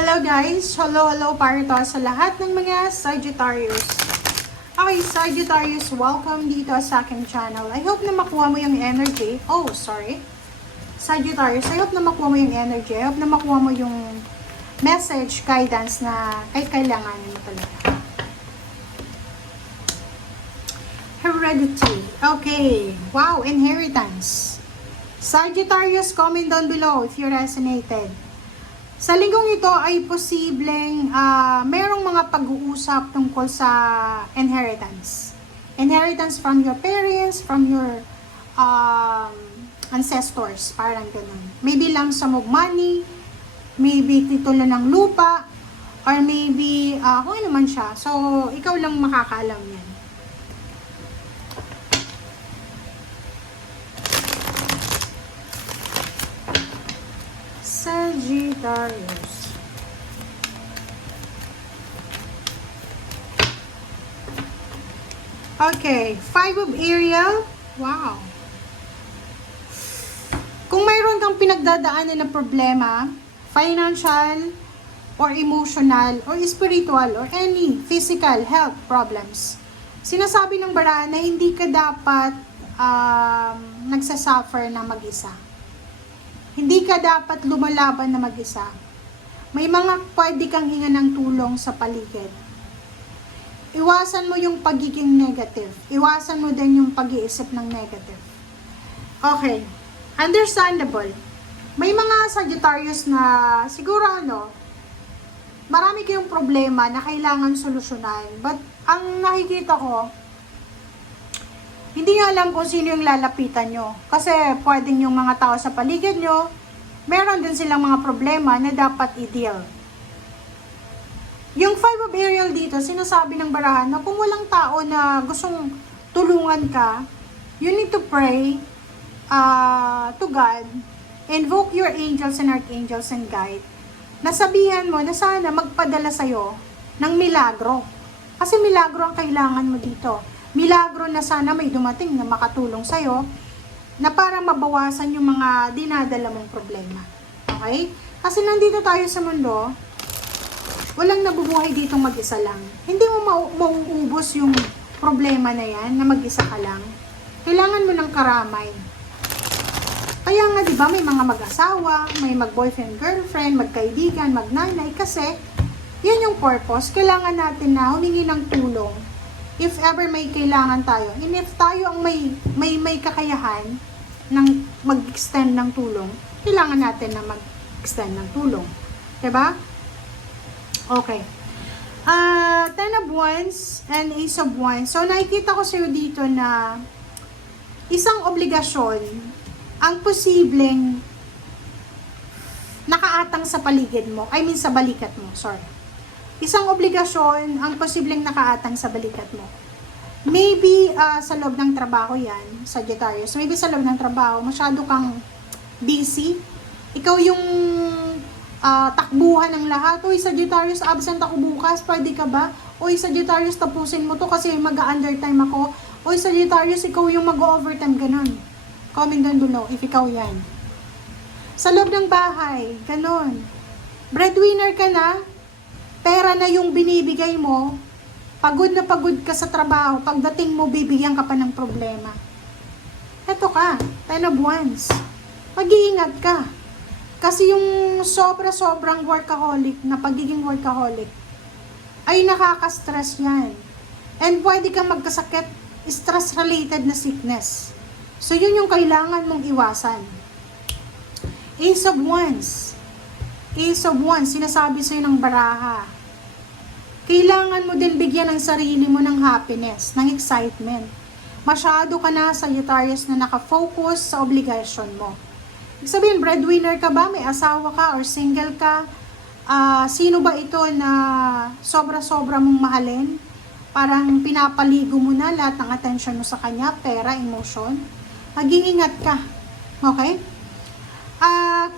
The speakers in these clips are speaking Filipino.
Hello guys! Hello para to sa lahat ng mga Sagittarius. Okay, Sagittarius, welcome dito sa aking channel. I hope na makuha mo yung energy. Sagittarius, I hope na makuha mo yung energy. I hope na makuha mo yung message, guidance na kailanganin mo talaga. Heredity. Okay. Wow, inheritance. Sagittarius, comment down below if you resonated. Sa linggong ito ay posibleng merong mga pag-uusap tungkol sa inheritance. Inheritance from your parents, from your ancestors, parang ganun. Maybe lump sum of money, maybe titulo ng lupa, or maybe kung ano man siya. So, ikaw lang makakaalam yan. Sagittarius. Okay, Five of Ariel. Wow. Kung mayroon kang pinagdadaanan na problema, financial, or emotional, or spiritual, or any physical health problems, sinasabi ng baraan na hindi ka dapat nagsasuffer na mag-isa. Hindi ka dapat lumalaban na mag-isa. May mga pwede kang hinga ng tulong sa paligid. Iwasan mo yung pagiging negative. Iwasan mo din yung pag-iisip ng negative. Okay. Understandable. May mga Sagittarius na siguro marami kayong problema na kailangan solusyonan. But ang nakikita ko, hindi nyo alam kung sino yung lalapitan nyo. Kasi pwedeng yung mga tao sa paligid nyo, meron din silang mga problema na dapat i-deal. Yung Five of Ariel dito, sinasabi ng barahan na kung walang tao na gustong tulungan ka, you need to pray to God, invoke your angels and archangels and guide, nasabihan mo na sana magpadala sa'yo ng milagro. Kasi milagro ang kailangan mo dito. Milagro na sana may dumating na makatulong sa'yo na para mabawasan yung mga dinadala mong problema. Okay? Kasi nandito tayo sa mundo, walang nabubuhay ditong mag-isa lang. Hindi mo mauubos yung problema na yan na mag-isa ka lang. Kailangan mo ng karamay. Kaya nga, di ba, may mga mag-asawa, may mag-boyfriend, girlfriend, magkaibigan, magnanay, kasi yan yung purpose. Kailangan natin na humingi ng tulong if ever may kailangan tayo. And if tayo ang may kakayahan ng mag-extend ng tulong, kailangan natin na mag-extend ng tulong. Diba? Okay. Ten of Wands and Ace of Wands. So, nakikita ko sa'yo dito na isang obligasyon ang posibleng nakaatang sa paligid mo. I mean, sa balikat mo. Sorry. Isang obligasyon ang posibleng nakaatang sa balikat mo. Maybe sa loob ng trabaho yan, Sagittarius. Maybe sa loob ng trabaho, masyado kang busy. Ikaw yung takbuhan ng lahat. Uy, Sagittarius, absent ako bukas. Pwede ka ba? Uy, Sagittarius, tapusin mo to kasi mag-undertime ako. Uy, Sagittarius, ikaw yung mag-overtime. Ganon. Comment down below if ikaw yan. Sa loob ng bahay, ganon. Breadwinner ka na, pera na yung binibigay mo, pagod na pagod ka sa trabaho, pagdating mo, bibigyan ka pa ng problema. Eto ka, Ten of Wands. Mag-iingat ka. Kasi yung sobrang workaholic, na pagiging workaholic, ay nakaka-stress yan. And pwede kang magkasakit, stress-related na sickness. So, yun yung kailangan mong iwasan. Ace of Wands. Ace of Wands, sinasabi sa'yo ng baraha. Kailangan mo din bigyan ng sarili mo ng happiness, ng excitement. Masyado ka na, Sagittarius, na nakafocus sa obligation mo. Ibig sabihin, breadwinner ka ba? May asawa ka or single ka? Sino ba ito na sobra-sobra mong mahalin? Parang pinapaligo mo na lahat ng attention mo sa kanya, pera, emotion. Mag-iingat ka. Okay?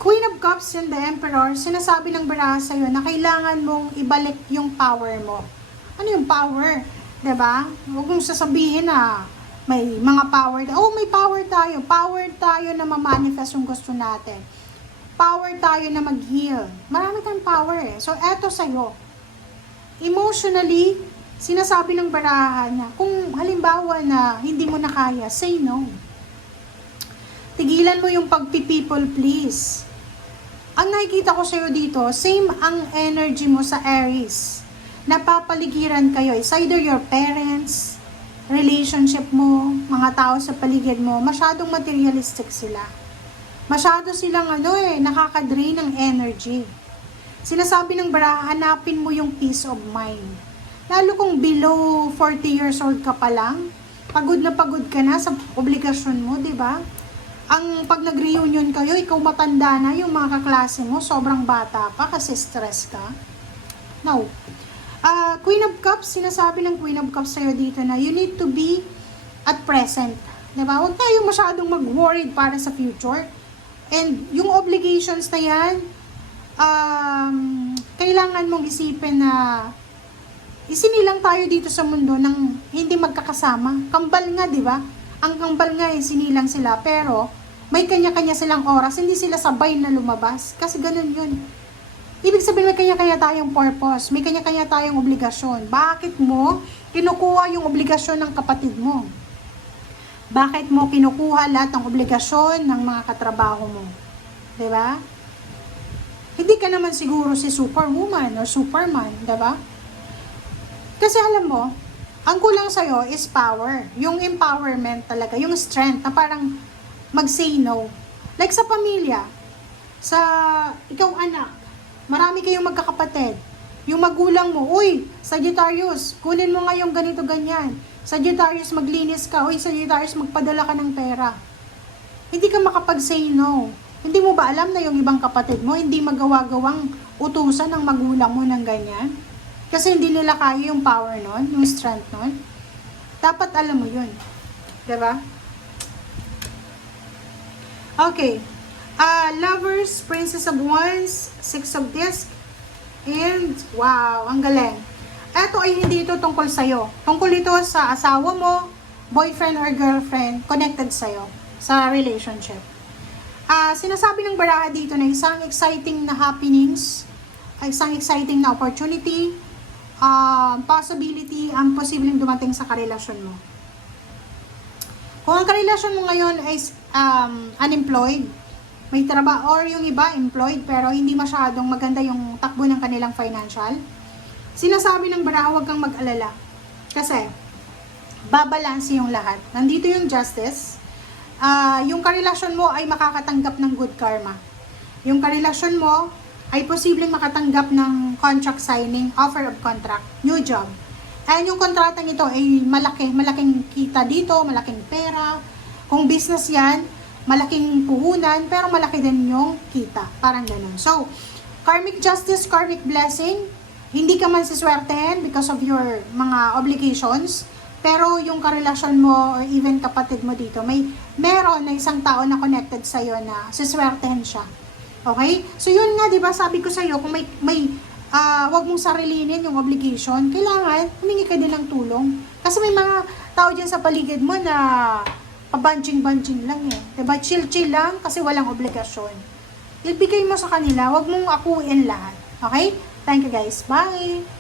Queen of Cups and the Emperor, sinasabi ng baraha sa'yo na kailangan mong ibalik yung power mo. Ano yung power? Diba? Huwag mong sasabihin na may mga power. Oh, may power tayo. Power tayo na ma-manifest yung gusto natin. power tayo na mag-heal. Marami tayong power eh. So, eto sa'yo. Emotionally, sinasabi ng barahan niya, kung halimbawa na hindi mo na kaya, say no. Tigilan mo yung pagpi-people please. Ang nakikita ko sa'yo dito, same ang energy mo sa Aries. Napapaligiran kayo. It's either your parents, relationship mo, mga tao sa paligid mo, masyadong materialistic sila. Masyado silang nakaka-drain ng energy. Sinasabi ng baraha, hanapin mo yung peace of mind. Lalo kung below 40 years old ka pa lang, pagod na pagod ka na sa obligasyon mo, di ba? Ang pag nag-reunion kayo, ikaw matanda na, yung mga kaklase mo, sobrang bata pa kasi stress ka. Now, Queen of Cups, sinasabi ng Queen of Cups sa'yo dito na you need to be at present. Diba? Huwag tayo masyadong mag-worried para sa future. And yung obligations na yan, kailangan mong isipin na isinilang tayo dito sa mundo ng hindi magkakasama. Kambal nga, di ba? Ang kambal nga sinilang sila, pero may kanya-kanya silang oras, hindi sila sabay na lumabas. Kasi ganun yun. Ibig sabihin, may kanya-kanya tayong purpose, may kanya-kanya tayong obligasyon. Bakit mo kinukuha yung obligasyon ng kapatid mo? Bakit mo kinukuha lahat ng obligasyon ng mga katrabaho mo? Diba? Hindi ka naman siguro si Superwoman or Superman, diba? Kasi alam mo, ang kulang sa'yo is power. Yung empowerment talaga, yung strength na parang mag-say no. Like sa pamilya, sa ikaw anak, marami kayong magkakapatid. Yung magulang mo, uy, Sagittarius, kunin mo nga yung ganito ganyan. Sagittarius, maglinis ka. Uy, Sagittarius, magpadala ka ng pera. Hindi ka makapag-say no. Hindi mo ba alam na yung ibang kapatid mo, hindi magawa-gawang utusan ng magulang mo ng ganyan? Kasi hindi nila kaya yung power nun, yung strength nun. Dapat alam mo yun. Diba? Okay. Lovers, Princess of Wands, Six of Discs, and wow, ang galing. Eto ay hindi ito tungkol sa'yo. Tungkol ito sa asawa mo, boyfriend or girlfriend, connected sa'yo, sa relationship. Sinasabi ng baraha dito na isang exciting na happenings, isang exciting na opportunity, possibility, ang posibleng dumating sa karelasyon mo. Kung ang karelasyon mo ngayon ay unemployed, may trabaho, or yung iba employed pero hindi masyadong maganda yung takbo ng kanilang financial, sinasabi ng baraha, huwag kang mag-alala. Kasi, babalanse yung lahat. Nandito yung justice. Yung karelasyon mo ay makakatanggap ng good karma. Yung karelasyon mo ay posibleng makatanggap ng contract signing, offer of contract, new job. And yung kontratang ito ay malaking kita dito, malaking pera. Kung business yan, malaking puhunan, pero malaki din yung kita. Parang ganun. So, karmic justice, karmic blessing, hindi ka man siswertehin because of your mga obligations, pero yung karelasyon mo or even kapatid mo dito, meron na isang tao na connected sa'yo na siswertehin siya. Okay? So yun nga, di ba, sabi ko sa'yo, kung wag mong sarilinin yung obligation, kailangan humingi ka din ng tulong. Kasi may mga tao dyan sa paligid mo na pabanching-banching lang eh. Diba? Chill-chill lang kasi walang obligasyon. Ibigay mo sa kanila, wag mong akuin lahat. Okay? Thank you guys. Bye!